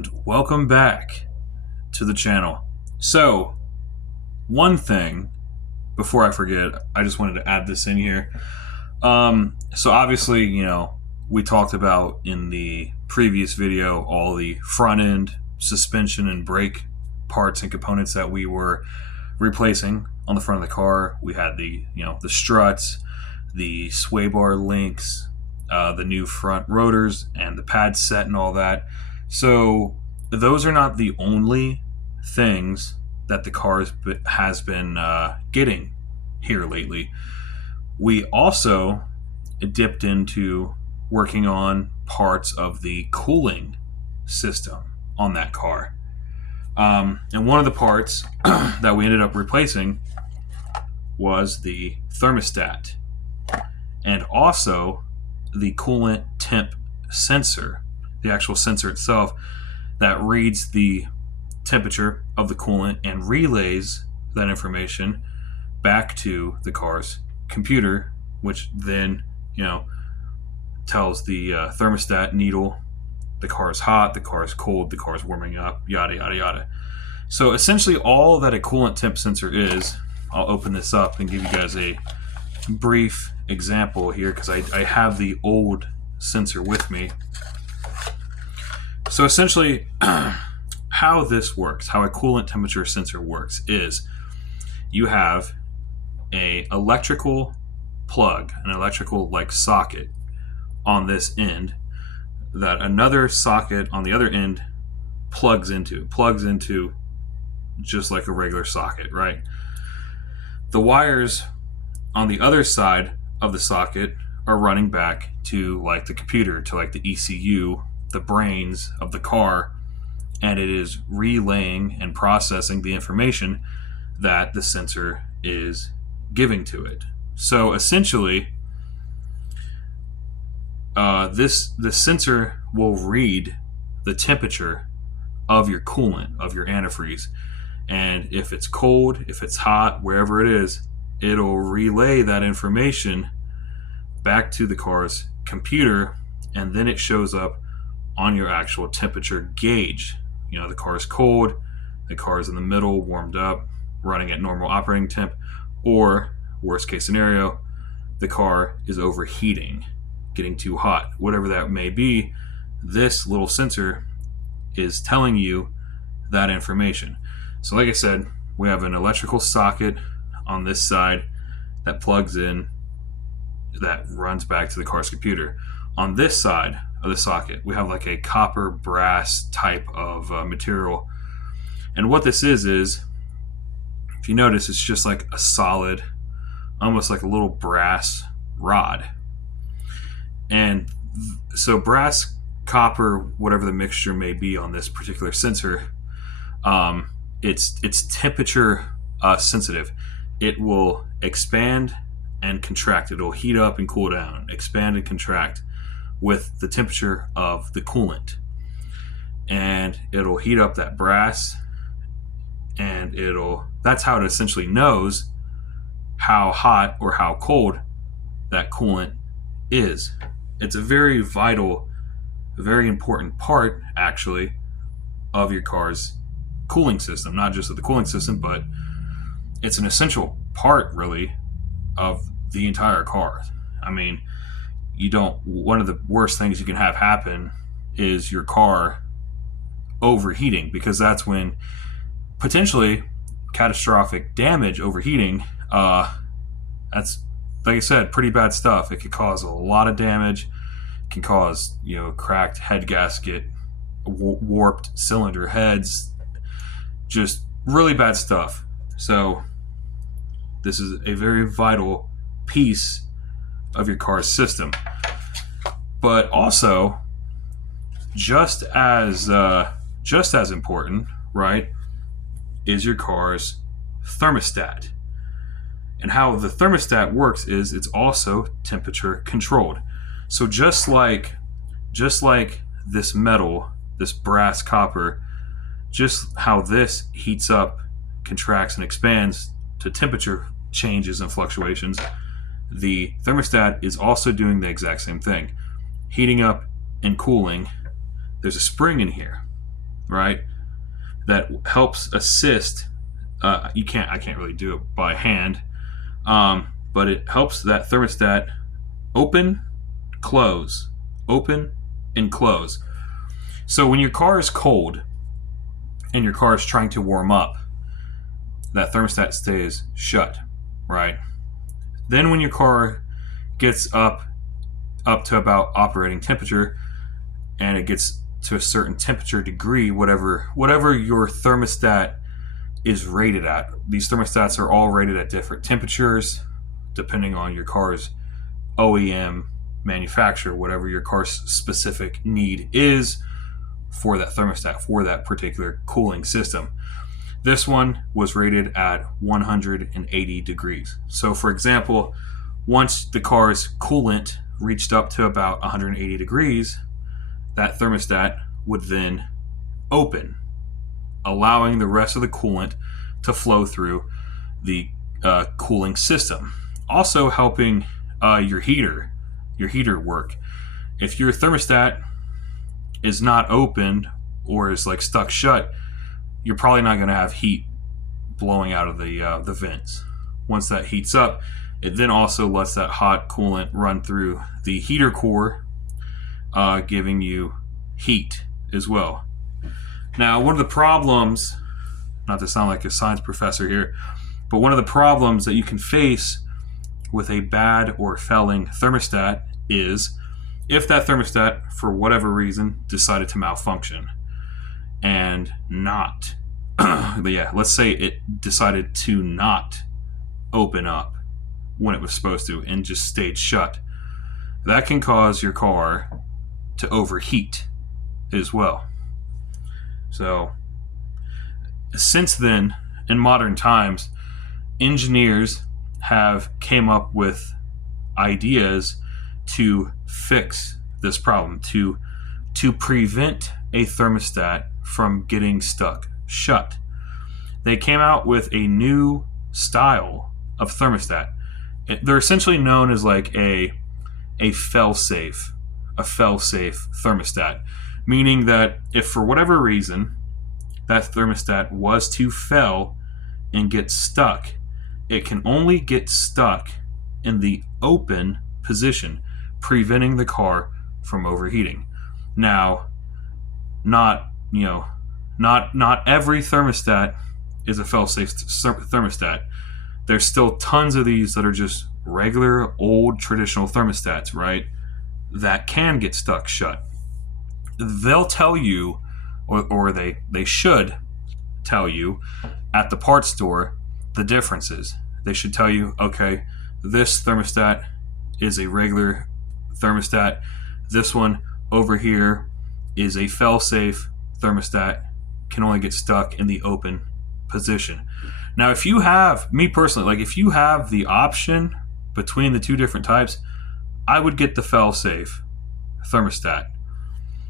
and welcome back to the channel. So, one thing before I forget, I just wanted to add this in here. So obviously, we talked about in the previous video all the front end suspension and brake parts and components that we were replacing on the front of the car. We had the struts, the sway bar links, the new front rotors, and the pad set and all that. So those are not the only things that the car has been getting here lately. We also dipped into working on parts of the cooling system on that car. And one of the parts that we ended up replacing was the thermostat and also the coolant temp sensor, the actual sensor itself that reads the temperature of the coolant and relays that information back to the car's computer, which then, tells the thermostat needle the car is hot, the car is cold, the car is warming up, yada, yada, yada. So essentially all that a coolant temp sensor is, I'll open this up and give you guys a brief example here because I have the old sensor with me. So essentially how this works, how a coolant temperature sensor works is you have a electrical plug, an electrical socket on this end that another socket on the other end plugs into just like a regular socket, right? The wires on the other side of the socket are running back to the computer, to the ECU, the brains of the car, and it is relaying and processing the information that the sensor is giving to it. So essentially, the sensor will read the temperature of your coolant, of your antifreeze, and if it's cold, if it's hot, wherever it is, it'll relay that information back to the car's computer, and then it shows up on your actual temperature gauge. The car is cold, the car is in the middle, warmed up, running at normal operating temp, or worst case scenario, the car is overheating, getting too hot, whatever that may be. This little sensor is telling you that information. So like I said, we have an electrical socket on this side that plugs in, that runs back to the car's computer. On this side of the socket, we have a copper brass type of material. And what this is, if you notice, it's just like a solid, almost like a little brass rod. And so brass, copper, whatever the mixture may be on this particular sensor, it's temperature sensitive. It will expand and contract. It'll heat up and cool down, expand and contract with the temperature of the coolant. And it'll heat up that brass, and that's how it essentially knows how hot or how cold that coolant is. It's a very vital, very important part, actually, of your car's cooling system. Not just of the cooling system, but it's an essential part, really, of the entire car. I mean, one of the worst things you can have happen is your car overheating, because that's when potentially catastrophic damage, overheating, that's, like I said, pretty bad stuff. It could cause a lot of damage. It can cause, cracked head gasket, warped cylinder heads, just really bad stuff. So this is a very vital piece of your car's system. But also, just as important, right, is your car's thermostat. And how the thermostat works is it's also temperature controlled. So just like this metal, this brass copper, just how this heats up, contracts, and expands to temperature changes and fluctuations, the thermostat is also doing the exact same thing. Heating up and cooling. There's a spring in here. right? That helps assist. I can't really do it by hand, but it helps that thermostat open, close, open, and close. So when your car is cold and your car is trying to warm up, that thermostat stays shut, right? Then when your car gets up to about operating temperature, and it gets to a certain temperature degree, whatever your thermostat is rated at. These thermostats are all rated at different temperatures depending on your car's OEM manufacturer, whatever your car's specific need is for that thermostat, for that particular cooling system. This one was rated at 180 degrees. So for example, once the car's coolant reached up to about 180 degrees, that thermostat would then open, allowing the rest of the coolant to flow through the cooling system. Also helping your heater work. If your thermostat is not opened or is like stuck shut, you're probably not going to have heat blowing out of the vents. Once that heats up, it then also lets that hot coolant run through the heater core, giving you heat as well. Now, one of the problems, not to sound like a science professor here, but one of the problems that you can face with a bad or failing thermostat is if that thermostat, for whatever reason, decided to malfunction and not, but yeah, let's say it decided to not open up when it was supposed to and just stayed shut. That can cause your car to overheat as well. So, since then, in modern times, engineers have came up with ideas to fix this problem, to prevent a thermostat from getting stuck shut. They came out with a new style of thermostat. They're essentially known as like a fail-safe thermostat, meaning that if for whatever reason that thermostat was to fail and get stuck, it can only get stuck in the open position, preventing the car from overheating. Now, not every thermostat is a fail-safe thermostat. There's still tons of these that are just regular old traditional thermostats, right? That can get stuck shut. They'll tell you, or they should tell you at the parts store the differences. They should tell you, okay, this thermostat is a regular thermostat. This one over here is a fail-safe thermostat, can only get stuck in the open position. Now, if you have, me personally, like if you have the option between the two different types, I would get the fail-safe thermostat